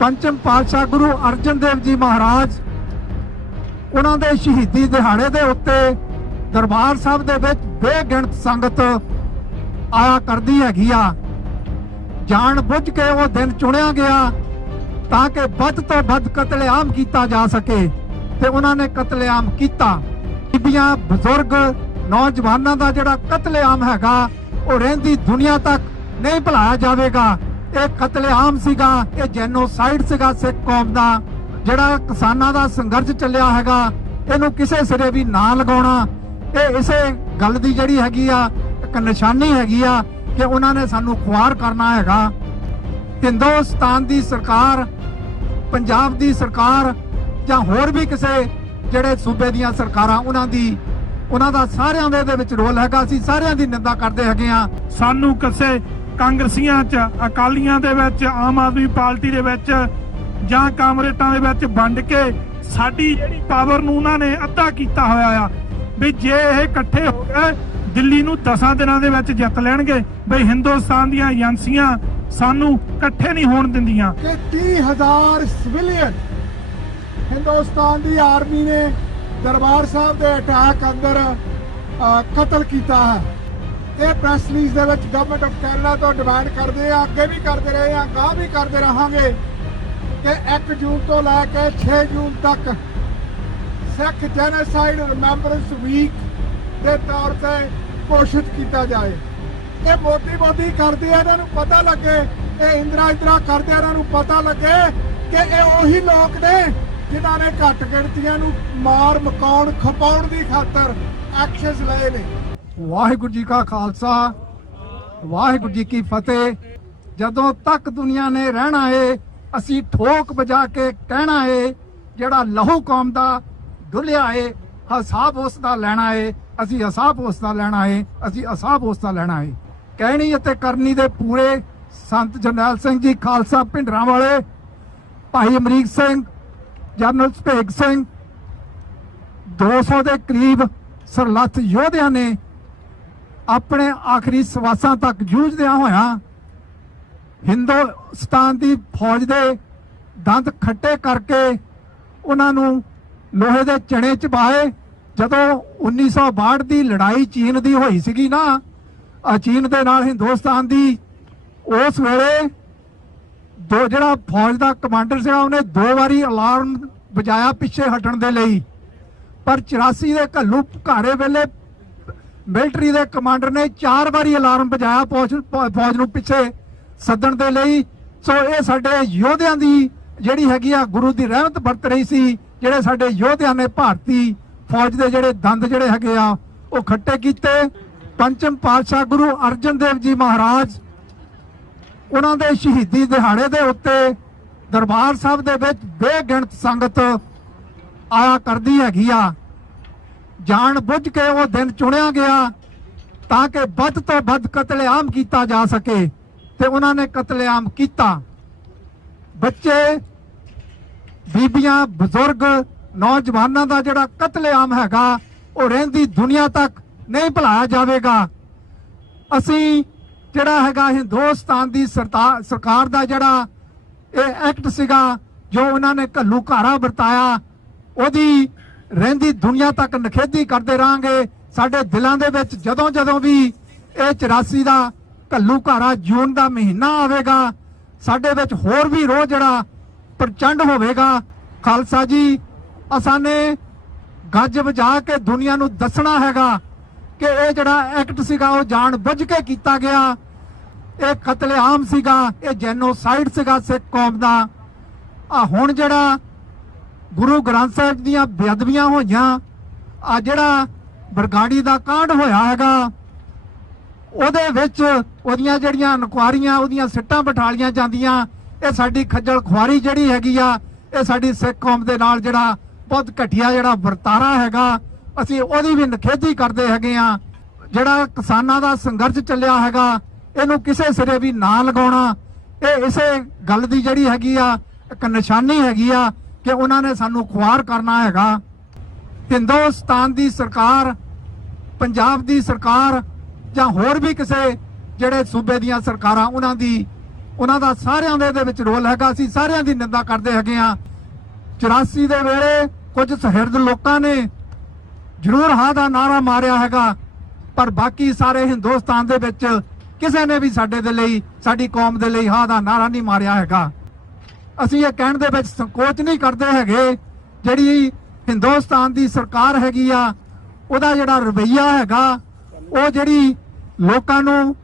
पंचम पातशाह गुरु अर्जन देव जी महाराज उन्हां दे शहीदी दिहाड़े दे उत्ते दरबार साहब दे विच बेगिणत संगत आया करदी हैगी आ। जान बुझ के वो दिन चुनिया गया ताकि वध तो वध कतलेआम किया जा सके ते उन्होंने कतलेआम किया। बीबियां बजुर्ग नौजवानों का जिहड़ा कतलेआम हैगा वो रहिंदी दुनिया तक नहीं भुलाया जाएगा। ये कतलेआम सीगा, ये जेनोसाइड सीगा सिख कौम का। जिहड़ा किसानां दा संघर्ष चलिया हैगा इहनूं किसे सिरे भी ना लगाउणा, ये इसे गल दी जिहड़ी हैगी आ एक निशानी हैगी आ कि उन्होंने सानू खुआर करना हैगा। हिंदुस्तान दी सरकार, पंजाब दी सरकार जां होर भी किसे जिहड़े सूबे दीयां सरकारां उन्हां दा सारियां दे विच रोल हैगा। असीं सारियां दी निंदा करदे हैगे आ। सानू किसे कांग्रसियां च, अकालियां दे विच, आम आदमी पार्टी दे विच जां कामरेटां दे विच वंड के साडी जिहड़ी पावर नूं उन्हां ने अद्धा कीता होया आ भी जे इह इकट्ठे हो गए दिल्ली नूं 10 दिनां दे विच जिੱਤ ਲੈਣਗੇ। बई हिंदुस्तान ਦੀਆਂ ਏਜੰਸੀਆਂ ਸਾਨੂੰ ਇਕੱਠੇ नहीं होण ਦਿੰਦੀਆਂ कि 30,000 सिविलियन हिंदुस्तान की आर्मी ने दरबार साहब के अटैक अंदर कतल किया है। ये press release they which government of Canada तो डिमांड करते हैं, अगे भी करते रहे हैं, गाह भी करते रहांगे कि 1 जून तो लैके 6 जून तक सिख जेनोसाइड रिमेंबरेंस वीक के तौर पर घोषित किया जाए। ये मोदी करते हैं, इन्हों पता लगे, ये इंदिरा करते हैं, इन्हों पता लगे कि ये उही लोग ने जिन्हों ने घट गिणतियां नूं मार मकाउण खपाउण की खातर एक्शनस लए ने। वाहिगुरू जी का खालसा, वाहिगुरू जी की फतेह। जदों तक दुनिया ने रहना है असी ठोक बजा के कहना है जिहड़ा लहू कौम दा डुलिया है हिसाब उसका लेना है। असी हिसाब उसका लेना है, असी हिसाब उसका लेना है। कहनी अते करनी दे पूरे संत जरनैल सिंह जी खालसा भिंडरां वाले, भाई अमरीक सिंह, जनरल सुभेग सिंह, 200 के करीब सरलथ योधिया ने अपने आखिरी सवासां तक जूझदिया होया हिंदुस्तान की फौज के दंद खट्टे करके उन्होंने लोहे के चने चबाए। जदों 1962 की लड़ाई चीन की हुई सी ना, चीन के नाल हिंदुस्तान की, उस वेले जिहड़ा फौज का कमांडर से उन्हें 2 बारी अलार्म बजाया पिछे हटण दे लई, पर 84 के घल्लू घारे वेले मिलिटरी के कमांडर ने 4 बारी अलार्म बजाया फौज नूं पिछे सदन दे लई। सो ये साडे योधियां दी जिहड़ी हैगी आ गुरु दी रहमत बरत रही सी, जिहड़े साडे योधियां ने भारती फौज दे जिहड़े दंद जिहड़े हैगे आ वो खट्टे कीते। पंचम पातशाह गुरु अर्जन देव जी महाराज उन्हां दे शहीदी दिहाड़े दे उत्ते दरबार साहब दे विच बेगिणत संगत आया करदी हैगी आ। जान बुझ के वो दिन चुनिया गया ताकि वध तो वध कतलेआम किया जा सके ते उन्होंने कतलेआम किया। बच्चे, बीबियां, बजुर्ग नौजवानों का जिहड़ा कतलेआम हैगा वो रहिंदी दुनिया तक नहीं भुलाया जाएगा। असी जिहड़ा हैगा हिंदुस्तान की सरकार का जिहड़ा ये एक्ट सीगा जो उन्होंने घल्लू घारा बरताया ओदी रहिंदी दुनिया तक नखेधी करते रहांगे। साडे दिलों दे विच जदों जदों भी ये 84 का घल्लू घारा जून का महीना आवेगा साडे विच होर भी रोह जिहड़ा प्रचंड होवेगा। खालसा जी असाने गज वजा के दुनिया नूं दसना हैगा कि ये जिहड़ा एक्ट सीगा वो जान बुझ के कीता गया, ये कतलेआम सीगा, ये जेनोसाइड सीगा सिख कौम का। हुण जिहड़ा गुरु ग्रंथ साहिब दीयां बेअदबियां होईयां, आ जिहड़ा बरगाड़ी दा कांड होया हैगा ਉਹਦੇ ਵਿੱਚ ਉਹਦੀਆਂ ਜਿਹੜੀਆਂ ਇਨਕੁਆਰੀਆਂ ਉਹਦੀਆਂ ਸਿੱਟਾਂ ਬਿਠਾਲੀਆਂ ਜਾਂਦੀਆਂ, ਇਹ ਸਾਡੀ ਖੱਜਲ ਖੁਆਰੀ ਜਿਹੜੀ ਹੈਗੀ ਆ, ਇਹ ਸਾਡੀ ਸਿੱਖ ਕੌਮ ਦੇ ਨਾਲ ਜਿਹੜਾ ਬਹੁਤ ਘਟੀਆ ਜਿਹੜਾ ਵਰਤਾਰਾ ਹੈਗਾ, ਅਸੀਂ ਉਹਦੀ ਵੀ ਨਿਖੇਧੀ ਕਰਦੇ ਹੈਗੇ ਆ। ਜਿਹੜਾ ਕਿਸਾਨਾਂ ਦਾ ਸੰਘਰਸ਼ ਚੱਲਿਆ ਹੈਗਾ ਇਹਨੂੰ ਕਿਸੇ ਸਿਰੇ ਵੀ ਨਾ ਲਗਾਉਣਾ, ਇਹ ਇਸੇ ਗੱਲ ਦੀ ਜਿਹੜੀ ਹੈਗੀ ਆ ਇੱਕ ਨਿਸ਼ਾਨੀ ਹੈਗੀ ਆ ਕਿ ਉਹਨਾਂ ਨੇ ਸਾਨੂੰ ਖੁਆਰ ਕਰਨਾ ਹੈਗਾ। हिंदुस्तान की सरकार, पंजाब की सरकार ਜਾਂ ਹੋਰ भी किसी ਜਿਹੜੇ सूबे ਦੀਆਂ ਸਰਕਾਰਾਂ ਉਹਨਾਂ ਦੀ ਉਹਨਾਂ ਦਾ ਸਾਰਿਆਂ ਦੇ ਇਹਦੇ ਵਿੱਚ ਰੋਲ ਹੈਗਾ। ਅਸੀਂ ਸਾਰਿਆਂ ਦੀ ਨਿੰਦਾ ਕਰਦੇ ਹੈਗੇ ਆ। 84 ਦੇ ਵੇਲੇ ਕੁਝ ਸਹਿਰਦ ਲੋਕਾਂ ਨੇ ਜ਼ਰੂਰ ਹਾਂ ਦਾ ਨਾਰਾ ਮਾਰਿਆ ਹੈਗਾ, ਪਰ ਬਾਕੀ ਸਾਰੇ ਹਿੰਦੁਸਤਾਨ ਦੇ ਵਿੱਚ ਕਿਸੇ ਨੇ ਵੀ ਸਾਡੇ ਦੇ ਲਈ, ਸਾਡੀ ਕੌਮ ਦੇ ਲਈ ਹਾਂ ਦਾ ਨਾਰਾ ਨਹੀਂ ਮਾਰਿਆ ਹੈਗਾ। ਅਸੀਂ ਇਹ ਕਹਿਣ ਦੇ ਵਿੱਚ ਸੰਕੋਚ ਨਹੀਂ ਕਰਦੇ ਹੈਗੇ, ਜਿਹੜੀ ਹਿੰਦੁਸਤਾਨ ਦੀ ਸਰਕਾਰ ਹੈਗੀ ਆ ਉਹਦਾ ਜਿਹੜਾ ਰਵੱਈਆ ਹੈਗਾ, ਉਹ ਜਿਹੜੀ ਲੋਕਾਂ ਨੂੰ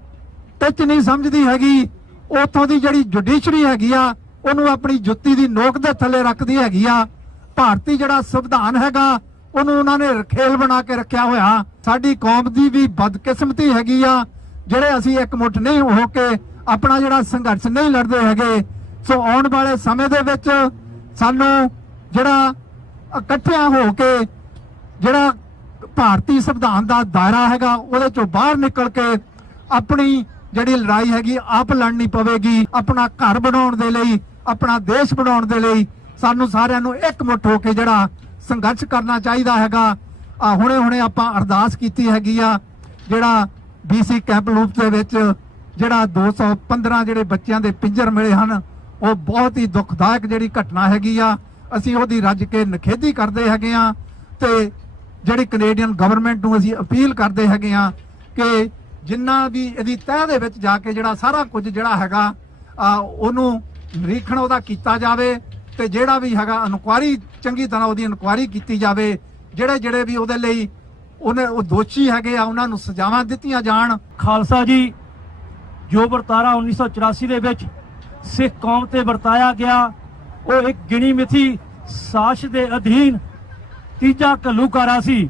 ਟੱਚ ਨਹੀਂ ਸਮਝਦੀ ਹੈਗੀ, ਉੱਥੋਂ ਦੀ ਜਿਹੜੀ ਜੁਡੀਸ਼ਰੀ ਹੈਗੀ ਆ ਉਹਨੂੰ ਆਪਣੀ ਜੁੱਤੀ ਦੀ ਨੋਕ ਦੇ ਥੱਲੇ ਰੱਖਦੀ ਹੈਗੀ ਆ। ਭਾਰਤੀ ਜਿਹੜਾ ਸੰਵਿਧਾਨ ਹੈਗਾ ਉਹਨੂੰ ਉਹਨਾਂ ਨੇ ਰਖੇਲ ਬਣਾ ਕੇ ਰੱਖਿਆ ਹੋਇਆ। ਸਾਡੀ ਕੌਮ ਦੀ ਵੀ ਬਦਕਿਸਮਤੀ ਹੈਗੀ ਆ ਜਿਹੜੇ ਅਸੀਂ ਇੱਕ ਮੁੱਠ ਨਹੀਂ ਹੋ ਕੇ ਆਪਣਾ ਜਿਹੜਾ ਸੰਘਰਸ਼ ਨਹੀਂ ਲੜਦੇ ਹੈਗੇ। ਸੋ ਆਉਣ ਵਾਲੇ ਸਮੇਂ ਦੇ ਵਿੱਚ ਸਾਨੂੰ ਜਿਹੜਾ ਇਕੱਠਿਆਂ ਹੋ ਕੇ ਜਿਹੜਾ ਭਾਰਤੀ ਸੰਵਿਧਾਨ ਦਾ ਦਾਇਰਾ ਹੈਗਾ ਉਹਦੇ ਚੋਂ ਬਾਹਰ ਨਿਕਲ ਕੇ ਆਪਣੀ ਜਿਹੜੀ ਲੜਾਈ ਹੈਗੀ ਆਪ ਲੜਨੀ ਪਵੇਗੀ। ਆਪਣਾ ਘਰ ਬਣਾਉਣ ਦੇ ਲਈ, ਆਪਣਾ ਦੇਸ਼ ਬਣਾਉਣ ਦੇ ਲਈ ਸਾਨੂੰ ਸਾਰਿਆਂ ਨੂੰ ਇਕਮੁੱਠ ਹੋ ਕੇ ਜਿਹੜਾ ਸੰਘਰਸ਼ ਕਰਨਾ ਚਾਹੀਦਾ ਹੈਗਾ। ਹੁਣੇ ਆਪਾਂ ਅਰਦਾਸ ਕੀਤੀ ਹੈਗੀ ਆ, ਜਿਹੜਾ BC ਕੈਂਪ ਲੂਪ ਦੇ ਵਿੱਚ ਜਿਹੜਾ 215 ਜਿਹੜੇ ਬੱਚਿਆਂ ਦੇ ਪਿੰਜਰ ਮਿਲੇ ਹਨ, ਉਹ ਬਹੁਤ ਹੀ ਦੁਖਦਾਇਕ ਜਿਹੜੀ ਘਟਨਾ ਹੈਗੀ ਆ। ਅਸੀਂ ਉਹਦੀ ਰੱਜ ਕੇ ਨਿਖੇਧੀ ਕਰਦੇ ਹੈਗੇ ਆ ਤੇ ਜਿਹੜੀ ਕੈਨੇਡੀਅਨ ਗਵਰਨਮੈਂਟ ਨੂੰ ਅਸੀਂ ਅਪੀਲ ਕਰਦੇ ਹੈਗੇ ਆ ਕਿ ਜਿੰਨਾ ਵੀ ਇਹਦੀ ਤਹਿ ਦੇ ਵਿੱਚ ਜਾ ਕੇ ਜਿਹੜਾ ਸਾਰਾ ਕੁਝ ਜਿਹੜਾ ਹੈਗਾ ਉਹਨੂੰ ਨਿਰੀਖਣ ਉਹਦਾ ਕੀਤਾ ਜਾਵੇ ਤੇ ਜਿਹੜਾ ਵੀ ਹੈਗਾ ਇਨਕੁਆਇਰੀ ਚੰਗੀ ਤਰ੍ਹਾਂ ਉਹਦੀ ਇਨਕੁਆਇਰੀ ਕੀਤੀ ਜਾਵੇ। ਜਿਹੜੇ ਵੀ ਉਹਦੇ ਲਈ ਉਹ ਦੋਸ਼ੀ ਹੈਗੇ ਆ ਉਹਨਾਂ ਨੂੰ ਸਜ਼ਾਵਾਂ ਦਿੱਤੀਆਂ ਜਾਣ। ਖਾਲਸਾ ਜੀ, ਜੋ ਵਰਤਾਰਾ 1984 ਦੇ ਵਿੱਚ ਸਿੱਖ ਕੌਮ ਤੇ ਵਰਤਾਇਆ ਗਿਆ, ਉਹ ਇੱਕ ਗਿਣੀ ਮਿਥੀ ਸਾਜ਼ਿਸ਼ ਦੇ ਅਧੀਨ ਤੀਜਾ ਘੱਲੂਘਾਰਾ ਸੀ।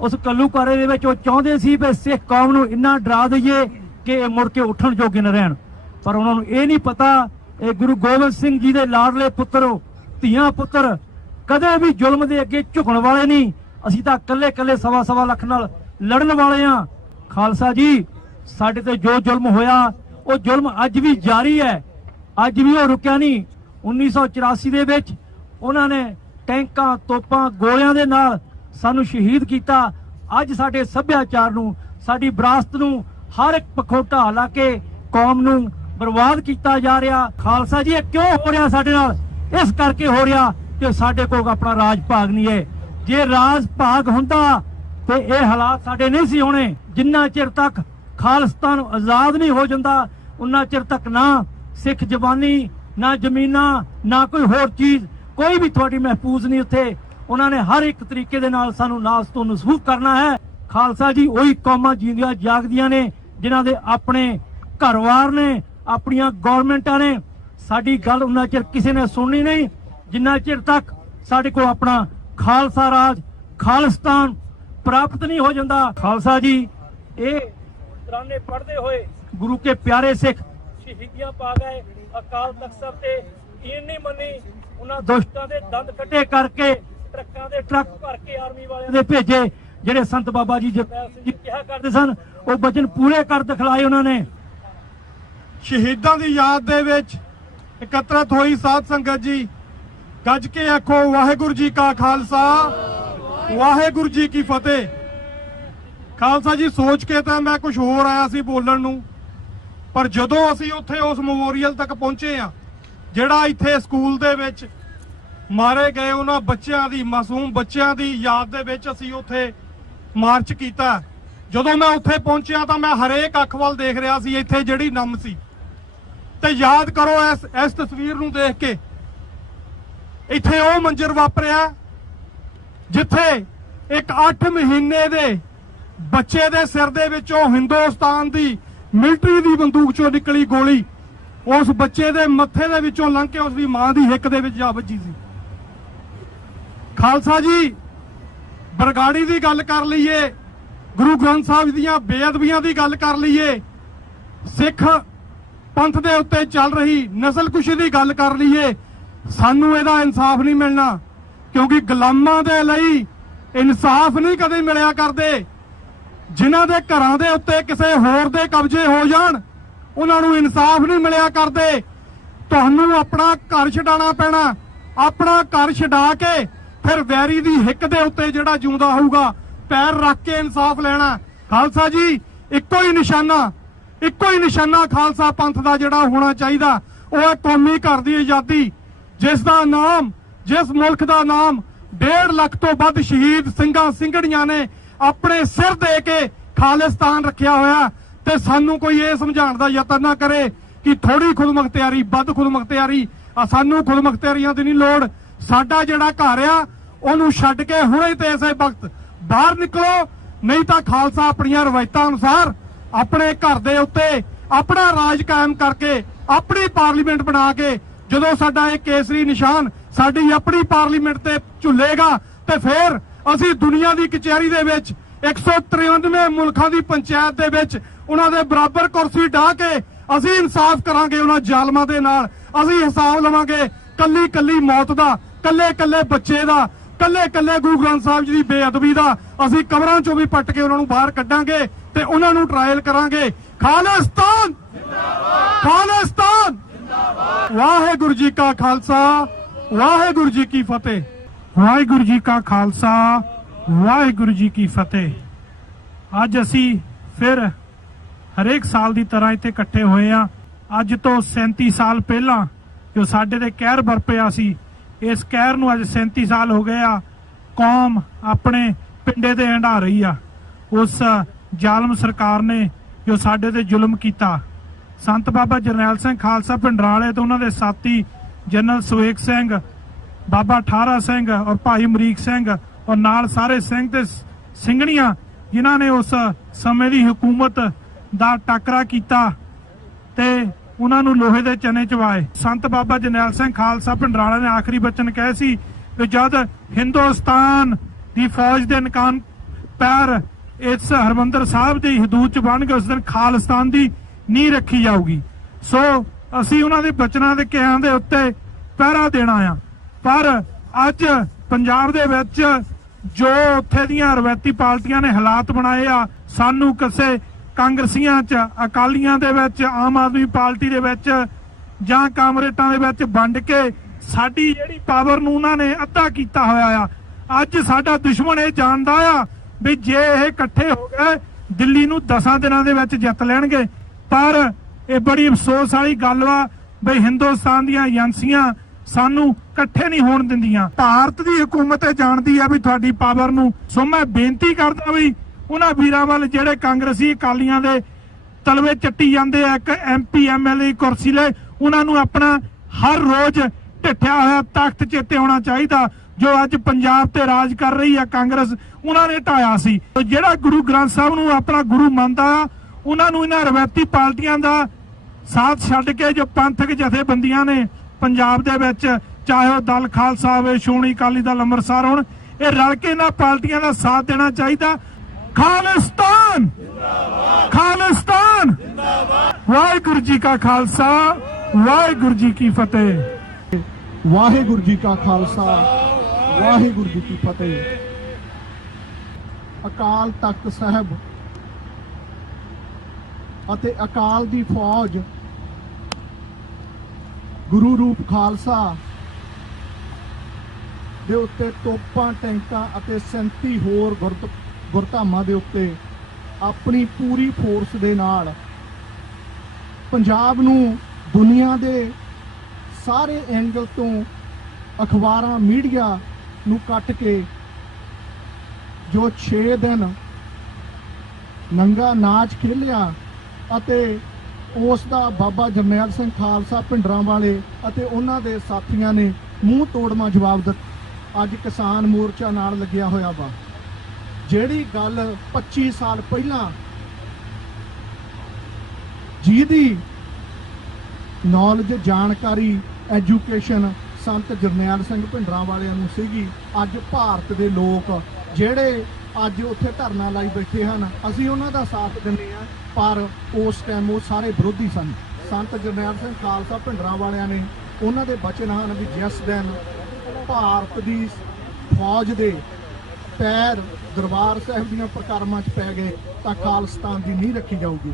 ਉਸ ਘੱਲੂਘਾਰੇ ਦੇ ਵਿੱਚ ਉਹ ਚਾਹੁੰਦੇ ਸੀ ਕਿ ਸਿੱਖ ਕੌਮ ਨੂੰ ਇੰਨਾ ਡਰਾ ਦਈਏ ਕਿ ਇਹ ਮੁੜ ਕੇ ਉੱਠਣ ਜੋਗੇ ਨਾ ਰਹਿਣ, ਪਰ ਉਹਨਾਂ ਨੂੰ ਇਹ ਨਹੀਂ ਪਤਾ ਇਹ ਗੁਰੂ ਗੋਬਿੰਦ ਸਿੰਘ ਜੀ ਦੇ ਲਾਡਲੇ ਪੁੱਤਰ, ਧੀਆਂ ਪੁੱਤਰ ਕਦੇ ਵੀ ਜ਼ੁਲਮ ਦੇ ਅੱਗੇ ਝੁਕਣ ਵਾਲੇ ਨਹੀਂ। ਅਸੀਂ ਤਾਂ ਕੱਲੇ ਸਵਾ ਲੱਖ ਨਾਲ ਲੜਨ ਵਾਲੇ ਆ। ਖਾਲਸਾ ਜੀ, ਸਾਡੇ ਤੇ ਜੋ ਜ਼ੁਲਮ ਹੋਇਆ ਉਹ ਜ਼ੁਲਮ ਅੱਜ ਵੀ ਜਾਰੀ ਹੈ, ਅੱਜ ਵੀ ਉਹ ਰੁਕਿਆ ਨਹੀਂ। 1984 ਦੇ ਵਿੱਚ ਉਹਨਾਂ ਨੇ ਟੈਂਕਾਂ, ਤੋਪਾਂ, ਗੋਲਿਆਂ ਦੇ ਨਾਲ ਸਾਨੂੰ ਸ਼ਹੀਦ ਕੀਤਾ। ਅੱਜ ਸਾਡੇ ਸੱਭਿਆਚਾਰ ਨੂੰ, ਸਾਡੀ ਵਿਰਾਸਤ ਨੂੰ ਹਰ ਇੱਕ ਪੱਖੋਂ ਢਾਹ ਲਾ ਕੇ ਕੌਮ ਨੂੰ ਬਰਬਾਦ ਕੀਤਾ ਜਾ ਰਿਹਾ। ਖਾਲਸਾ ਜੀ, ਇਹ ਕਿਉਂ ਹੋ ਰਿਹਾ ਸਾਡੇ ਨਾਲ? ਇਸ ਕਰਕੇ ਹੋ ਰਿਹਾ ਕਿ ਸਾਡੇ ਕੋਲ ਆਪਣਾ ਰਾਜ ਭਾਗ ਨਹੀਂ ਹੈ। ਜੇ ਰਾਜ ਭਾਗ ਹੁੰਦਾ ਤੇ ਇਹ ਹਾਲਾਤ ਸਾਡੇ ਨਹੀਂ ਸੀ ਹੋਣੇ। ਜਿੰਨਾ ਚਿਰ ਤੱਕ ਖਾਲਿਸਤਾਨ ਆਜ਼ਾਦ ਨਹੀਂ ਹੋ ਜਾਂਦਾ ਉਨਾ ਚਿਰ ਤੱਕ ਨਾ ਸਿੱਖ ਜ਼ਬਾਨੀ, ਨਾ ਜ਼ਮੀਨਾਂ, ਨਾ ਕੋਈ ਹੋਰ ਚੀਜ਼ ਕੋਈ ਵੀ ਤੁਹਾਡੀ ਮਹਿਫੂਜ਼ ਨਹੀਂ ਉੱਥੇ। ਉਹਨਾਂ ਨੇ ਹਰ ਇੱਕ ਤਰੀਕੇ ਦੇ ਨਾਲ ਸਾਨੂੰ ਨਾਸ ਤੋਂ ਨਸੂਖ ਕਰਨਾ ਹੈ। ਖਾਲਸਾ ਜੀ, ਉਹੀ ਕੌਮਾਂ ਜੀਂਦੀਆਂ ਜਾਗਦੀਆਂ ਨੇ ਜਿਨ੍ਹਾਂ ਦੇ ਆਪਣੇ ਘਰਵਾਰ ਨੇ, ਆਪਣੀਆਂ ਗੌਰਮੈਂਟਾਂ ਨੇ। ਸਾਡੀ ਗੱਲ ਉਹਨਾਂ ਚਿਰ ਕਿਸੇ ਨੇ ਸੁਣਨੀ ਨਹੀਂ ਜਿੰਨਾ ਚਿਰ ਤੱਕ ਸਾਡੇ ਕੋਲ ਆਪਣਾ ਖਾਲਸਾ ਰਾਜ, ਖਾਲਿਸਤਾਨ ਪ੍ਰਾਪਤ ਨਹੀਂ ਹੋ ਜਾਂਦਾ। ਖਾਲਸਾ ਜੀ, ਇਹ ਤਰਾਨੇ ਪੜ੍ਹਦੇ ਹੋਏ ਗੁਰੂ ਕੇ ਪਿਆਰੇ ਸਿੱਖ ਸ਼ਹੀਦੀਆਂ ਪਾ ਗਏ। ਅਕਾਲ ਤਖਤ ਸਾਹਿਬ ਤੇ ਯਕੀਨ ਨਹੀਂ ਮੰਨੀ, ਉਹਨਾਂ ਦੁਸ਼ਟਾਂ ਦੇ ਦੰਦ ਕੱਟੇ ਕਰਕੇ ਟਰੱਕਾਂ ਦੇ ਟਰੱਕ ਭਰ ਕੇ ਆਰਮੀ ਵਾਲਿਆਂ ਦੇ ਭੇਜੇ। ਜਿਹੜੇ ਸੰਤ ਬਾਬਾ ਜੀ ਜਰਨੈਲ ਸਿੰਘ ਜੀ ਕਿਹਾ ਕਰਦੇ ਸਨ, ਉਹ ਵਚਨ ਪੂਰੇ ਕਰ ਦਿਖਲਾਏ ਉਹਨਾਂ ਨੇ। ਸ਼ਹੀਦਾਂ ਦੀ ਯਾਦ ਦੇ ਵਿੱਚ ਇਕੱਤਰਤ ਹੋਈ ਸਾਧ ਸੰਗਤ ਜੀ, ਗੱਜ ਕੇ ਆਖੋ ਵਾਹਿਗੁਰੂ ਜੀ ਕਾ ਖਾਲਸਾ, ਵਾਹਿਗੁਰੂ ਜੀ ਕੀ ਫਤਿਹ। ਖਾਲਸਾ ਜੀ, ਸੋਚ ਕੇ ਤਾਂ ਮੈਂ ਕੁਝ ਹੋਰ ਆਇਆ ਸੀ ਬੋਲਣ ਨੂੰ, ਪਰ ਜਦੋਂ ਅਸੀਂ ਉੱਥੇ ਉਸ ਮੈਮੋਰੀਅਲ ਤੱਕ ਪਹੁੰਚੇ ਆ ਜਿਹੜਾ ਇੱਥੇ ਸਕੂਲ ਦੇ ਵਿੱਚ ਮਾਰੇ ਗਏ ਉਹਨਾਂ ਬੱਚਿਆਂ ਦੀ, ਮਾਸੂਮ ਬੱਚਿਆਂ ਦੀ ਯਾਦ ਦੇ ਵਿੱਚ ਅਸੀਂ ਉੱਥੇ ਮਾਰਚ ਕੀਤਾ। ਜਦੋਂ ਮੈਂ ਉੱਥੇ ਪਹੁੰਚਿਆ ਤਾਂ ਮੈਂ ਹਰੇਕ ਅੱਖ ਵੱਲ ਦੇਖ ਰਿਹਾ ਸੀ ਇੱਥੇ ਜਿਹੜੀ ਨਮ ਸੀ। ਤੇ ਯਾਦ ਕਰੋ ਇਸ ਤਸਵੀਰ ਨੂੰ ਦੇਖ ਕੇ, ਇੱਥੇ ਉਹ ਮੰਜ਼ਰ ਵਾਪਰਿਆ ਜਿੱਥੇ ਇੱਕ 8 ਮਹੀਨੇ ਦੇ ਬੱਚੇ ਦੇ ਸਿਰ ਦੇ ਵਿੱਚੋਂ ਹਿੰਦੁਸਤਾਨ ਦੀ ਮਿਲਟਰੀ ਦੀ ਬੰਦੂਕ ਚੋਂ ਨਿਕਲੀ ਗੋਲੀ ਉਸ ਬੱਚੇ ਦੇ ਮੱਥੇ ਦੇ ਵਿੱਚੋਂ ਲੰਘ ਕੇ ਉਸ ਦੀ ਮਾਂ ਦੀ ਹਿੱਕ ਦੇ ਵਿੱਚ ਜਾ ਵੱਜੀ ਸੀ। ਖਾਲਸਾ ਜੀ, ਬਰਗਾੜੀ ਦੀ ਗੱਲ ਕਰ ਲਈਏ, ਗੁਰੂ ਗ੍ਰੰਥ ਸਾਹਿਬ ਦੀਆਂ ਬੇਅਦਬੀਆਂ ਦੀ ਗੱਲ ਕਰ ਲਈਏ, ਸਿੱਖ ਪੰਥ ਦੇ ਉੱਤੇ ਚੱਲ ਰਹੀ ਨਸਲਕੁਸ਼ੀ ਦੀ ਗੱਲ ਕਰ ਲਈਏ, ਸਾਨੂੰ ਇਹਦਾ ਇਨਸਾਫ ਨਹੀਂ ਮਿਲਣਾ, ਕਿਉਂਕਿ ਗੁਲਾਮਾਂ ਦੇ ਲਈ ਇਨਸਾਫ ਨਹੀਂ ਕਦੇ ਮਿਲਿਆ ਕਰਦੇ। ਜਿਨ੍ਹਾਂ ਦੇ ਘਰਾਂ ਦੇ ਉੱਤੇ ਕਿਸੇ ਹੋਰ ਦੇ ਕਬਜ਼ੇ ਹੋ ਜਾਣ ਉਹਨਾਂ ਨੂੰ ਇਨਸਾਫ ਨਹੀਂ ਮਿਲਿਆ ਕਰਦੇ। ਤੁਹਾਨੂੰ ਆਪਣਾ ਘਰ ਛਡਾਉਣਾ ਪੈਣਾ, ਆਪਣਾ ਘਰ ਛਡਾ ਕੇ ਫਿਰ ਵੈਰੀ ਦੀ ਹਿੱਕ ਦੇ ਉੱਤੇ ਜਿਹੜਾ ਜਿਉਂਦਾ ਹੋਊਗਾ ਪੈਰ ਰੱਖ ਕੇ ਇਨਸਾਫ ਲੈਣਾ। ਖਾਲਸਾ ਜੀ, ਇੱਕੋ ਹੀ ਨਿਸ਼ਾਨਾ, ਇੱਕੋ ਹੀ ਨਿਸ਼ਾਨਾ ਖਾਲਸਾ ਪੰਥ ਦਾ ਜਿਹੜਾ ਹੋਣਾ ਚਾਹੀਦਾ ਉਹ ਹੈ ਕੌਮੀ ਘਰ ਦੀ ਆਜ਼ਾਦੀ, ਜਿਸ ਦਾ ਨਾਮ, ਜਿਸ ਮੁਲਕ ਦਾ ਨਾਮ 1.5 ਲੱਖ ਤੋਂ ਵੱਧ ਸ਼ਹੀਦ ਸਿੰਘਾਂ ਸਿੰਘਣੀਆਂ ਨੇ ਆਪਣੇ ਸਿਰ ਦੇ ਕੇ ਖਾਲਿਸਤਾਨ ਰੱਖਿਆ ਹੋਇਆ। ਤੇ ਸਾਨੂੰ ਕੋਈ ਇਹ ਸਮਝਾਉਣ ਦਾ ਯਤਨ ਨਾ ਕਰੇ ਕਿ ਥੋੜੀ ਖੁਦਮੁਖਤਿਆਰੀ, ਵੱਧ ਖੁਦਮੁਖਤਿਆਰੀ। ਸਾਨੂੰ ਖੁਦਮੁਖਤਿਆਰੀਆਂ ਦੀ ਨਹੀਂ ਲੋੜ। ਸਾਡਾ ਜਿਹੜਾ ਘਰ ਆ ਉਹਨੂੰ ਛੱਡ ਕੇ ਹੁਣੇ ਤੇ ਇਸੇ ਵਕਤ ਬਾਹਰ ਨਿਕਲੋ, ਨਹੀਂ ਤਾਂ ਖਾਲਸਾ ਆਪਣੀਆਂ ਰਵਾਇਤਾਂ ਅਨੁਸਾਰ ਆਪਣੇ ਘਰ ਦੇ ਉੱਤੇ ਆਪਣਾ ਰਾਜ ਕਾਇਮ ਕਰਕੇ ਆਪਣੀ ਪਾਰਲੀਮੈਂਟ ਬਣਾ ਕੇ ਜਦੋਂ ਸਾਡਾ ਇਹ ਕੇਸਰੀ ਨਿਸ਼ਾਨ ਸਾਡੀ ਆਪਣੀ ਪਾਰਲੀਮੈਂਟ ਤੇ ਝੁੱਲੇਗਾ ਤੇ ਫਿਰ ਅਸੀਂ ਦੁਨੀਆ ਦੀ ਕਚਹਿਰੀ ਦੇ ਵਿੱਚ 193 ਮੁਲਕਾਂ ਦੀ ਪੰਚਾਇਤ ਦੇ ਵਿੱਚ ਉਹਨਾਂ ਦੇ ਬਰਾਬਰ ਕੁਰਸੀ ਢਾ ਕੇ ਅਸੀਂ ਇਨਸਾਫ ਕਰਾਂਗੇ ਉਹਨਾਂ ਜ਼ਾਲਮਾਂ ਦੇ ਨਾਲ। ਅਸੀਂ ਹਿਸਾਬ ਲਵਾਂਗੇ ਕੱਲੀ ਕੱਲੀ ਮੌਤ ਦਾ, ਕੱਲੇ ਕੱਲੇ ਬੱਚੇ ਦਾ, ਕੱਲੇ ਕੱਲੇ ਗੁਰੂ ਗ੍ਰੰਥ ਸਾਹਿਬ ਜੀ ਦੀ ਬੇਅਦਬੀ ਦਾ। ਅਸੀਂ ਕਬਰਾਂ ਚੋਂ ਵੀ ਪੱਟ ਕੇ ਉਹਨਾਂ ਨੂੰ ਬਾਹਰ ਕੱਢਾਂਗੇ ਤੇ ਉਹਨਾਂ ਨੂੰ ਟ੍ਰਾਇਲ ਕਰਾਂਗੇ। ਖਾਲਿਸਤਾਨ ਜਿੰਦਾਬਾਦ, ਖਾਲਿਸਤਾਨ ਜਿੰਦਾਬਾਦ। ਵਾਹਿਗੁਰੂ ਜੀ ਕਾ ਖਾਲਸਾ, ਵਾਹਿਗੁਰੂ ਜੀ ਕੀ ਫਤਿਹ। ਵਾਹਿਗੁਰੂ ਜੀ ਕਾ ਖਾਲਸਾ, ਵਾਹਿਗੁਰੂ ਜੀ ਕੀ ਫਤਿਹ। ਅੱਜ ਅਸੀਂ ਫਿਰ ਹਰੇਕ ਸਾਲ ਦੀ ਤਰ੍ਹਾਂ ਇੱਥੇ ਇਕੱਠੇ ਹੋਏ ਆ। ਅੱਜ ਤੋਂ 37 ਸਾਲ ਪਹਿਲਾਂ ਜੋ ਸਾਡੇ ਤੇ ਕਹਿਰ ਵਰਪਿਆ ਸੀ, ਇਸ ਕਹਿਰ ਨੂੰ ਅੱਜ 37 ਸਾਲ ਹੋ ਗਏ ਆ। ਕੌਮ ਆਪਣੇ ਪਿੰਡੇ ਤੇ ਹੰਢਾ ਰਹੀ ਆ ਉਸ ਜ਼ਾਲਮ ਸਰਕਾਰ ਨੇ ਜੋ ਸਾਡੇ ਤੇ ਜ਼ੁਲਮ ਕੀਤਾ। ਸੰਤ ਬਾਬਾ ਜਰਨੈਲ ਸਿੰਘ ਖਾਲਸਾ ਭਿੰਡਰਾਂਵਾਲੇ ਤੇ ਉਹਨਾਂ ਦੇ ਸਾਥੀ ਜਨਰਲ ਸੁਵੇਗ ਸਿੰਘ, ਬਾਬਾ ਠਾਰਾ ਸਿੰਘ ਔਰ ਭਾਈ ਅਮਰੀਕ ਸਿੰਘ ਔਰ ਨਾਲ ਸਾਰੇ ਸਿੰਘ ਤੇ ਸਿੰਘਣੀਆਂ ਜਿਨ੍ਹਾਂ ਨੇ ਉਸ ਸਮੇਂ ਦੀ ਹਕੂਮਤ ਦਾ ਟਾਕਰਾ ਕੀਤਾ ਤੇ ਉਹਨਾਂ ਨੂੰ ਲੋਹੇ ਦੇ ਚਨੇ ਚਵਾਏ। ਸੰਤ ਬਾਬਾ ਜਰਨੈਲ ਸਿੰਘ ਖਾਲਸਾ ਭਿੰਡਰਾਂਵਾਲੇ ਨੇ ਆਖਰੀ ਬਚਨ ਕਹੇ ਸੀ ਕਿ ਜਦ ਹਿੰਦੁਸਤਾਨ ਦੀ ਫੌਜ ਦੇ ਨਿਕਾਨ ਪੈਰ ਇਸ ਹਰਮੰਦਰ ਸਾਹਿਬ ਦੀ ਹਦੂਦ ਚ ਬਣ ਕੇ ਉਸ ਦਿਨ ਖਾਲਿਸਤਾਨ ਦੀ ਨੀਂਹ ਰੱਖੀ ਜਾਊਗੀ। ਸੋ ਅਸੀਂ ਉਹਨਾਂ ਦੇ ਬਚਨਾਂ ਦੇ ਕਿਆਂ ਦੇ ਉੱਤੇ ਪਹਿਰਾ ਦੇਣਾ ਆ। ਪਰ ਅੱਜ ਪੰਜਾਬ ਦੇ ਵਿੱਚ ਜੋ ਉੱਥੇ ਦੀਆਂ ਰਵਾਇਤੀ ਪਾਰਟੀਆਂ ਨੇ ਹਾਲਾਤ ਬਣਾਏ ਆ, ਸਾਨੂੰ ਕਿਸੇ ਕਾਂਗਰਸੀਆਂ ਚ, ਅਕਾਲੀਆਂ ਦੇ ਵਿੱਚ, ਆਮ ਆਦਮੀ ਪਾਰਟੀ ਦੇ ਵਿੱਚ ਜਾਂ ਕਾਮਰੇਟਾਂ ਦੇ ਵਿੱਚ ਵੰਡ ਕੇ ਸਾਡੀ ਜਿਹੜੀ ਪਾਵਰ ਨੂੰ ਉਹਨਾਂ ਨੇ ਅੱਧਾ ਕੀਤਾ ਹੋਇਆ ਆ। ਅੱਜ ਸਾਡਾ ਦੁਸ਼ਮਣ ਇਹ ਜਾਣਦਾ ਆ ਵੀ ਜੇ ਇਹ ਇਕੱਠੇ ਹੋ ਗਏ ਦਿੱਲੀ ਨੂੰ 10 ਦਿਨਾਂ ਦੇ ਵਿੱਚ ਜਿੱਤ ਲੈਣਗੇ। ਪਰ ਇਹ ਬੜੀ ਅਫਸੋਸ ਵਾਲੀ ਗੱਲ ਵਾ ਵੀ ਹਿੰਦੁਸਤਾਨ ਦੀਆਂ ਏਜੰਸੀਆਂ ਸਾਨੂੰ ਇਕੱਠੇ ਨਹੀਂ ਹੋਣ ਦਿੰਦੀਆਂ। ਭਾਰਤ ਦੀ ਹਕੂਮਤ ਇਹ ਜਾਣਦੀ ਆ ਵੀ ਤੁਹਾਡੀ ਪਾਵਰ ਨੂੰ। ਸੋ ਮੈਂ ਬੇਨਤੀ ਕਰਦਾ ਵੀ ਉਹਨਾਂ ਵੀਰਾਂ ਵੱਲ ਜਿਹੜੇ ਕਾਂਗਰਸੀ ਅਕਾਲੀਆਂ ਦੇ ਤਲਵੇ ਚੱਟੀ ਜਾਂਦੇ ਆ ਇੱਕ MP MLA ਕੁਰਸੀ ਲਈ, ਉਹਨਾਂ ਨੂੰ ਆਪਣਾ ਹਰ ਰੋਜ਼ ਢਿੱਠਿਆ ਹੋਇਆ ਤਖਤ ਚੇਤੇ ਹੋਣਾ ਚਾਹੀਦਾ ਜੋ ਅੱਜ ਪੰਜਾਬ ਤੇ ਰਾਜ ਕਰ ਰਹੀ ਆ ਕਾਂਗਰਸ, ਉਹਨਾਂ ਨੇ ਢਾਇਆ ਸੀ। ਜਿਹੜਾ ਗੁਰੂ ਗ੍ਰੰਥ ਸਾਹਿਬ ਨੂੰ ਆਪਣਾ ਗੁਰੂ ਮੰਨਦਾ ਉਹਨਾਂ ਨੂੰ ਇਹਨਾਂ ਰਵਾਇਤੀ ਪਾਰਟੀਆਂ ਦਾ ਸਾਥ ਛੱਡ ਕੇ ਜੋ ਪੰਥਕ ਜਥੇਬੰਦੀਆਂ ਨੇ ਪੰਜਾਬ ਦੇ ਵਿੱਚ, ਚਾਹੇ ਉਹ ਦਲ ਖਾਲਸਾ ਹੋਵੇ, ਸ਼੍ਰੋਮਣੀ ਅਕਾਲੀ ਦਲ ਅੰਮ੍ਰਿਤਸਰ ਹੋਣ, ਇਹ ਰਲ ਕੇ ਇਹਨਾਂ ਪਾਰਟੀਆਂ ਦਾ ਸਾਥ ਦੇਣਾ ਚਾਹੀਦਾ। ਖਾਲਿਸਤਾਨ ਜਿੰਦਾਬਾਦ, ਖਾਲਿਸਤਾਨ ਜਿੰਦਾਬਾਦ। ਵਾਹਿਗੁਰੂ ਜੀ ਕਾ ਖਾਲਸਾ, ਵਾਹਿਗੁਰੂ ਜੀ ਕੀ ਫਤਿਹ। ਵਾਹਿਗੁਰੂ ਜੀ ਕਾ ਖਾਲਸਾ, ਵਾਹਿਗੁਰੂ ਜੀ ਕੀ ਫਤਿਹ। ਅਕਾਲ ਤਖਤ ਸਾਹਿਬ ਅਤੇ ਅਕਾਲ ਦੀ ਫੌਜ, ਗੁਰੂ ਰੂਪ ਖਾਲਸਾ ਦੇ ਉੱਤੇ ਤੋਪਾਂ, ਟੈਂਕਾਂ ਅਤੇ 37 ਹੋਰ ਗੁਰਧਾਮਾਂ ਦੇ ਉੱਤੇ ਆਪਣੀ ਪੂਰੀ ਫੋਰਸ ਦੇ ਨਾਲ ਪੰਜਾਬ ਨੂੰ ਦੁਨੀਆ ਦੇ ਸਾਰੇ ਐਂਗਲ ਤੋਂ, ਅਖਬਾਰਾਂ, ਮੀਡੀਆ ਨੂੰ ਕੱਟ ਕੇ ਜੋ 6 ਦਿਨ ਨੰਗਾ ਨਾਚ ਖੇਲਿਆ ਅਤੇ ਉਸ ਦਾ ਬਾਬਾ ਜਰਨੈਲ ਸਿੰਘ ਖਾਲਸਾ ਭਿੰਡਰਾਂਵਾਲੇ ਅਤੇ ਉਹਨਾਂ ਦੇ ਸਾਥੀਆਂ ਨੇ ਮੂੰਹ ਤੋੜਵਾਂ ਜਵਾਬ ਦਿੱਤਾ। ਅੱਜ ਕਿਸਾਨ ਮੋਰਚਾ ਨਾਲ ਲੱਗਿਆ ਹੋਇਆ ਵਾ। ਜਿਹੜੀ ਗੱਲ 25 ਸਾਲ ਪਹਿਲਾਂ ਜਿਹਦੀ ਨੌਲੇਜ, ਜਾਣਕਾਰੀ, ਐਜੂਕੇਸ਼ਨ ਸੰਤ ਜਰਨੈਲ ਸਿੰਘ ਭਿੰਡਰਾਂਵਾਲਿਆਂ ਨੂੰ ਸੀਗੀ, ਅੱਜ ਭਾਰਤ ਦੇ ਲੋਕ ਜਿਹੜੇ ਅੱਜ ਉੱਥੇ ਧਰਨਾ ਲਾਈ ਬੈਠੇ ਹਨ, ਅਸੀਂ ਉਹਨਾਂ ਦਾ ਸਾਥ ਦਿੰਦੇ ਹਾਂ। ਪਰ ਉਸ ਟਾਈਮ ਉਹ ਸਾਰੇ ਵਿਰੋਧੀ ਸਨ। ਸੰਤ ਜਰਨੈਲ ਸਿੰਘ ਖਾਲਸਾ ਭਿੰਡਰਾਂਵਾਲਿਆਂ ਨੇ ਉਹਨਾਂ ਦੇ ਬਚਨ ਹਨ ਵੀ ਜਿਸ ਦਿਨ ਭਾਰਤ ਦੀ ਫੌਜ ਦੇ ਪੈਰ ਦਰਬਾਰ ਸਾਹਿਬ ਦੀਆਂ ਪ੍ਰਕਰਮਾਂ 'ਚ ਪੈ ਗਏ ਤਾਂ ਖਾਲਿਸਤਾਨ ਦੀ ਨੀਂਹ ਰੱਖੀ ਜਾਊਗੀ।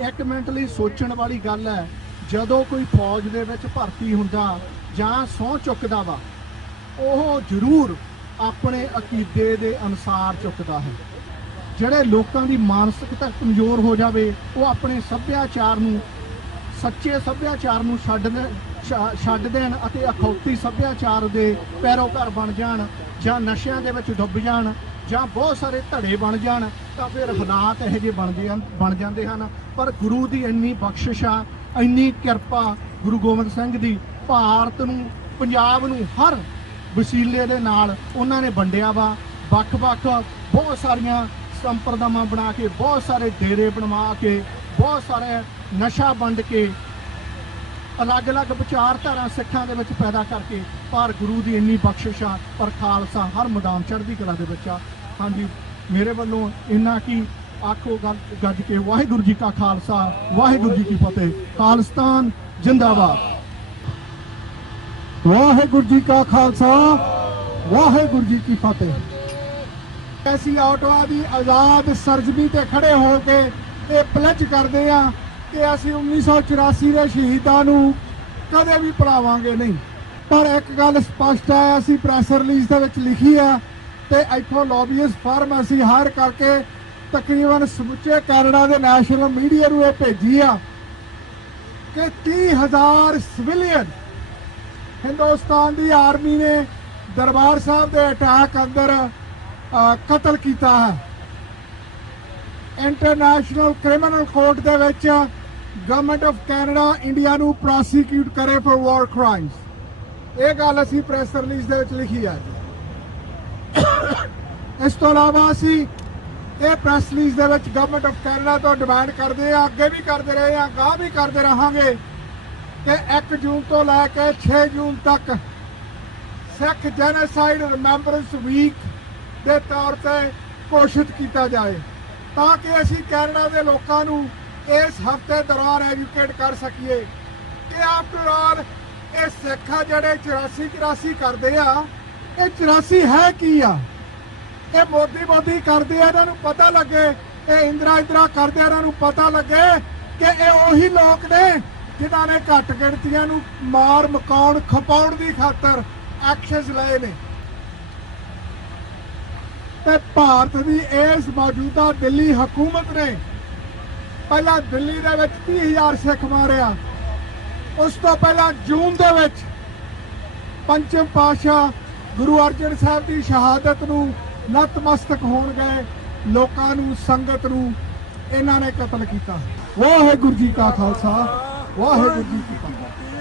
ਇੱਕ ਮਿੰਟ ਲਈ ਸੋਚਣ ਵਾਲੀ ਗੱਲ ਹੈ, ਜਦੋਂ ਕੋਈ ਫੌਜ ਦੇ ਵਿੱਚ ਭਰਤੀ ਹੁੰਦਾ ਜਾਂ ਸਹੁੰ ਚੁੱਕਦਾ ਵਾ, ਉਹ ਜ਼ਰੂਰ ਆਪਣੇ ਅਕੀਦੇ ਦੇ ਅਨੁਸਾਰ ਚੁੱਕਦਾ ਹੈ। ਜਿਹੜੇ ਲੋਕਾਂ ਦੀ ਮਾਨਸਿਕਤਾ ਕਮਜ਼ੋਰ ਹੋ ਜਾਵੇ, ਉਹ ਆਪਣੇ ਸੱਭਿਆਚਾਰ ਨੂੰ, ਸੱਚੇ ਸੱਭਿਆਚਾਰ ਨੂੰ ਛੱਡ ਦੇਣ ਅਤੇ ਅਖੌਤੀ ਸੱਭਿਆਚਾਰ ਦੇ ਪੈਰੋਕਾਰ ਬਣ ਜਾਣ, ਜਾਂ ਨਸ਼ਿਆਂ ਦੇ ਵਿੱਚ ਡੁੱਬ ਜਾਣ, ਜਾਂ ਬਹੁਤ ਸਾਰੇ ਧੜੇ ਬਣ ਜਾਣ, ਤਾਂ ਫਿਰ ਹਾਲਾਤ ਇਹੋ ਜਿਹੇ ਬਣ ਜਾਂਦੇ ਹਨ। ਪਰ ਗੁਰੂ ਦੀ ਇੰਨੀ ਬਖਸ਼ਿਸ਼ ਆ, ਇੰਨੀ ਕਿਰਪਾ ਗੁਰੂ ਗੋਬਿੰਦ ਸਿੰਘ ਦੀ, ਭਾਰਤ ਨੂੰ, ਪੰਜਾਬ ਨੂੰ ਹਰ ਵਸੀਲੇ ਦੇ ਨਾਲ ਉਹਨਾਂ ਨੇ ਵੰਡਿਆ ਵਾ। ਵੱਖ-ਵੱਖ ਬਹੁਤ ਸਾਰੀਆਂ ਸੰਪਰਦਾਵਾਂ ਬਣਾ ਕੇ, ਬਹੁਤ ਸਾਰੇ ਡੇਰੇ ਬਣਵਾ ਕੇ, ਬਹੁਤ ਸਾਰੇ ਨਸ਼ਾ ਵੰਡ ਕੇ, ਅਲੱਗ-ਅਲੱਗ ਵਿਚਾਰਧਾਰਾ ਸਿੱਖਾਂ ਦੇ ਵਿੱਚ ਪੈਦਾ ਕਰਕੇ, ਪਰ ਗੁਰੂ ਦੀ ਇੰਨੀ ਬਖਸ਼ਿਸ਼ ਆ। ਪਰ ਖਾਲਸਾ ਹਰ ਮੈਦਾਨ ਚੜ੍ਹਦੀ ਕਲਾ ਦੇ ਵਿੱਚ ਆ। ਹਾਂਜੀ, ਮੇਰੇ ਵੱਲੋਂ ਇੰਨਾ ਕੀ ਆਖੋ ਗੱਜ ਕੇ ਵਾਹਿਗੁਰੂ ਜੀ ਕਾ ਖਾਲਸਾ, ਵਾਹਿਗੁਰੂ ਜੀ ਕੀ ਫਤਿਹ। ਖਾਲਿਸਤਾਨ ਜਿੰਦਾਬਾਦ। ਵਾਹਿਗੁਰੂ ਜੀ ਕਾ ਖਾਲਸਾ, ਵਾਹਿਗੁਰੂ ਜੀ ਕੀ ਫਤਿਹ। ਅਸੀਂ ਆਟੋਆ ਦੀ ਆਜ਼ਾਦ ਸਰਜ਼ਮੀ ਤੇ ਖੜੇ ਹੋ ਕੇ ਇਹ ਪਲਚ ਕਰਦੇ ਆ ਕਿ ਅਸੀਂ 1984 ਦੇ ਸ਼ਹੀਦਾਂ ਨੂੰ ਕਦੇ ਵੀ ਭੁਲਾਵਾਂਗੇ ਨਹੀਂ। ਪਰ ਇੱਕ ਗੱਲ ਸਪਸ਼ਟ ਹੈ, ਅਸੀਂ ਪ੍ਰੈਸ ਰਿਲੀਜ਼ ਦੇ ਵਿੱਚ ਲਿਖੀ ਆ ਤੇ ਇੱਥੋਂ ਲੌਬੀਇਸਟ ਫਰਮ ਅਸੀਂ ਹਾਇਰ ਕਰਕੇ ਤਕਰੀਬਨ ਸਮੁੱਚੇ ਕੈਨੇਡਾ ਦੇ ਨੈਸ਼ਨਲ ਮੀਡੀਆ ਨੂੰ ਇਹ ਭੇਜੀ ਆ ਕਿ 30,000 ਸਿਵਿਲੀਅਨ ਹਿੰਦੁਸਤਾਨ ਦੀ ਆਰਮੀ ਨੇ ਦਰਬਾਰ ਸਾਹਿਬ ਦੇ ਅਟੈਕ ਅੰਦਰ ਕਤਲ ਕੀਤਾ ਹੈ। ਇੰਟਰਨੈਸ਼ਨਲ ਕ੍ਰਿਮੀਨਲ ਕੋਰਟ ਦੇ ਵਿੱਚ ਗਵਰਨਮੈਂਟ ਆਫ ਕੈਨੇਡਾ ਇੰਡੀਆ ਨੂੰ ਪ੍ਰੋਸੀਕਿਊਟ ਕਰੇ ਫॉर ਵਾਰ ਕ੍ਰਾਈਮਸ। ਇਹ ਗੱਲ ਅਸੀਂ ਪ੍ਰੈਸ ਰਿਲੀਜ਼ ਦੇ ਵਿੱਚ ਲਿਖੀ ਹੈ। ਇਸ ਤੋਂ ਇਲਾਵਾ ਅਸੀਂ ਇਹ ਪ੍ਰੈਸ ਰਿਲੀਜ਼ ਦੇ ਵਿੱਚ ਗਵਰਨਮੈਂਟ ਆਫ ਕੈਨੇਡਾ ਤੋਂ ਡਿਮਾਂਡ ਕਰਦੇ ਆ, ਅੱਗੇ ਵੀ ਕਰਦੇ ਰਹੇ ਆ, ਅਗਾਂਹ ਵੀ ਕਰਦੇ ਰਹਾਂਗੇ ਕਿ 1 ਜੂਨ ਤੋਂ ਲੈ ਕੇ 6 ਜੂਨ ਤੱਕ ਸਿੱਖ ਜੈਨੋਸਾਈਡ ਰਿਮੈਂਬਰੈਂਸ ਵੀਕ ਦੇ ਤੌਰ ਤੇ ਘੋਸ਼ਿਤ ਕੀਤਾ ਜਾਏ, ਤਾਂ ਕਿ ਅਸੀਂ ਕੈਨੇਡਾ ਦੇ ਲੋਕਾਂ ਨੂੰ ਇਸ ਹਫ਼ਤੇ ਦੌਰਾਨ ਐਜੂਕੇਟ ਕਰ ਸਕੀਏ ਕਿ ਆਫਟਰ ਆਲ ਇਹ ਸਿੱਖ ਆ ਜਿਹੜੇ 84 ਕਰਦੇ ਆ, ਇਹ 84 ਹੈ ਕੀ ਆ? ਇਹ ਮੋਦੀ ਕਰਦੇ ਆ, ਇਹਨਾਂ ਨੂੰ ਪਤਾ ਲੱਗੇ। ਇਹ ਇੰਦਰਾ ਕਰਦੇ ਆ, ਇਹਨਾਂ ਨੂੰ ਪਤਾ ਲੱਗੇ ਕਿ ਇਹ ਉਹੀ ਲੋਕ ਨੇ ਜਿਨ੍ਹਾਂ ਨੇ ਘੱਟ ਗਿਣਤੀਆਂ ਨੂੰ ਮਾਰ ਮਕਾਉਣ ਖਪਾਉਣ ਦੀ ਖਾਤਰ ਐਕਸ਼ਨਸ ਲਏ ਨੇ। ਤੇ ਭਾਰਤ ਦੀ ਇਸ ਮੌਜੂਦਾ ਦਿੱਲੀ ਹਕੂਮਤ ਨੇ ਪਹਿਲਾਂ ਦਿੱਲੀ ਦੇ ਵਿੱਚ 30,000 ਸਿੱਖ ਮਾਰਿਆ। ਉਸ ਤੋਂ ਪਹਿਲਾਂ ਜੂਨ ਦੇ ਵਿੱਚ ਪੰਚਮ ਪਾਤਸ਼ਾਹ ਗੁਰੂ ਅਰਜਨ ਸਾਹਿਬ ਦੀ ਸ਼ਹਾਦਤ ਨੂੰ ਨਤਮਸਤਕ ਹੋਣ ਗਏ ਲੋਕਾਂ ਨੂੰ, ਸੰਗਤ ਨੂੰ ਇਹਨਾਂ ਨੇ ਕਤਲ ਕੀਤਾ। ਵਾਹਿਗੁਰੂ ਜੀ ਕਾ ਖਾਲਸਾ, ਵਾਹਿਗੁਰੂ ਜੀ ਕੀ ਫਤਿਹ।